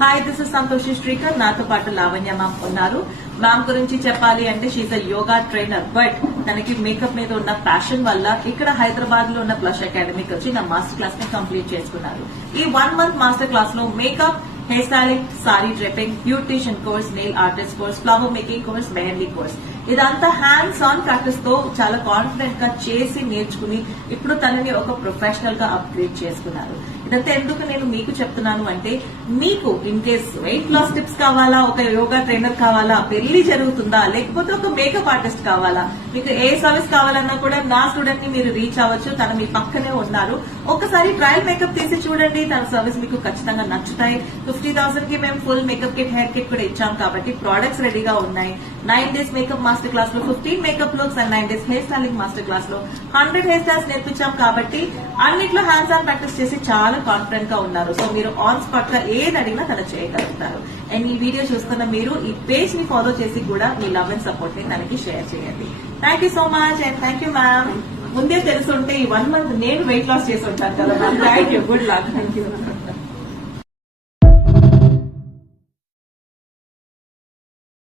Hi, this is Santoshi Srikar. నాతో పాటు Lavanya ma'am ఉన్నారు. మ్యామ్ గురించి చెప్పాలి అంటే she a yoga trainer, but తనకి మేకప్ మీద ఉన్న ప్యాషన్ వల్ల ఇక్కడ హైదరాబాద్ లో ఉన్న బ్లష్ అకాడమీకి వచ్చి నా మాస్టర్ క్లాస్ ని కంప్లీట్ చేసుకున్నారు. ఈ 1 month మాస్టర్ క్లాస్ లో makeup, hair styling, sorry draping, beautician course, nail artist course, flower making course, mehndi course, ఇదంతా హ్యాండ్స్ ఆన్ ప్రాక్టీస్ తో చాలా కాన్ఫిడెంట్ గా చేసి నేర్చుకుని ఇప్పుడు తనని ఒక ప్రొఫెషనల్ గా అప్గ్రేడ్ చేసుకున్నారు. ఇదంతా ఎందుకు నేను మీకు చెప్తున్నాను అంటే, మీకు in case weight loss tips కావాలా, ఒక యోగా ట్రైనర్ కావాలా, పెళ్లి జరుగుతుందా, లేకపోతే ఒక మేకప్ ఆర్టిస్ట్ కావాలా, మీకు ఏ సర్వీస్ కావాలన్నా కూడా నా స్టూడెంట్ ని మీరు రీచ్ అవ్వచ్చు. తన మీ పక్కనే ఉన్నారు. ఒకసారి ట్రయల్ మేకప్ తీసి చూడండి, తన సర్వీస్ మీకు ఖచ్చితంగా నచ్చుతాయి. 50,000 కి మేము full makeup kit, hair kit కూడా ఇచ్చాం కాబట్టి ప్రొడక్ట్స్ రెడీగా ఉన్నాయి. 9 days మేకప్ మాస్టర్ క్లాస్ లో 15 makeup looks and 9 days hair styling master class లో 100 హెయిర్ స్టైల్స్ నేర్పించాం కాబట్టి అన్నిట్లో హ్యాండ్స్ ఆన్ ప్రాక్టీస్ చేసి చాలా కాన్ఫిడెంట్ గా ఉన్నారు. సో మీరు ఆన్ స్పాట్ గా ఏది అడిగినా తను చేయగలుగుతారు. అండ్ ఈ వీడియో చూస్తున్న మీరు ఈ పేజ్ ని ఫాలో చేసి కూడా మీ లవ్ అండ్ సపోర్ట్ ని తనకి షేర్ చేయండి. Thank you so much and thank you ma'am. ముందే తెలుసుంటే ఈ 1 month నేను వెయిట్ లాస్ చేసి ఉంటాను కదా ma'am. Thank you. Good luck. Thank you.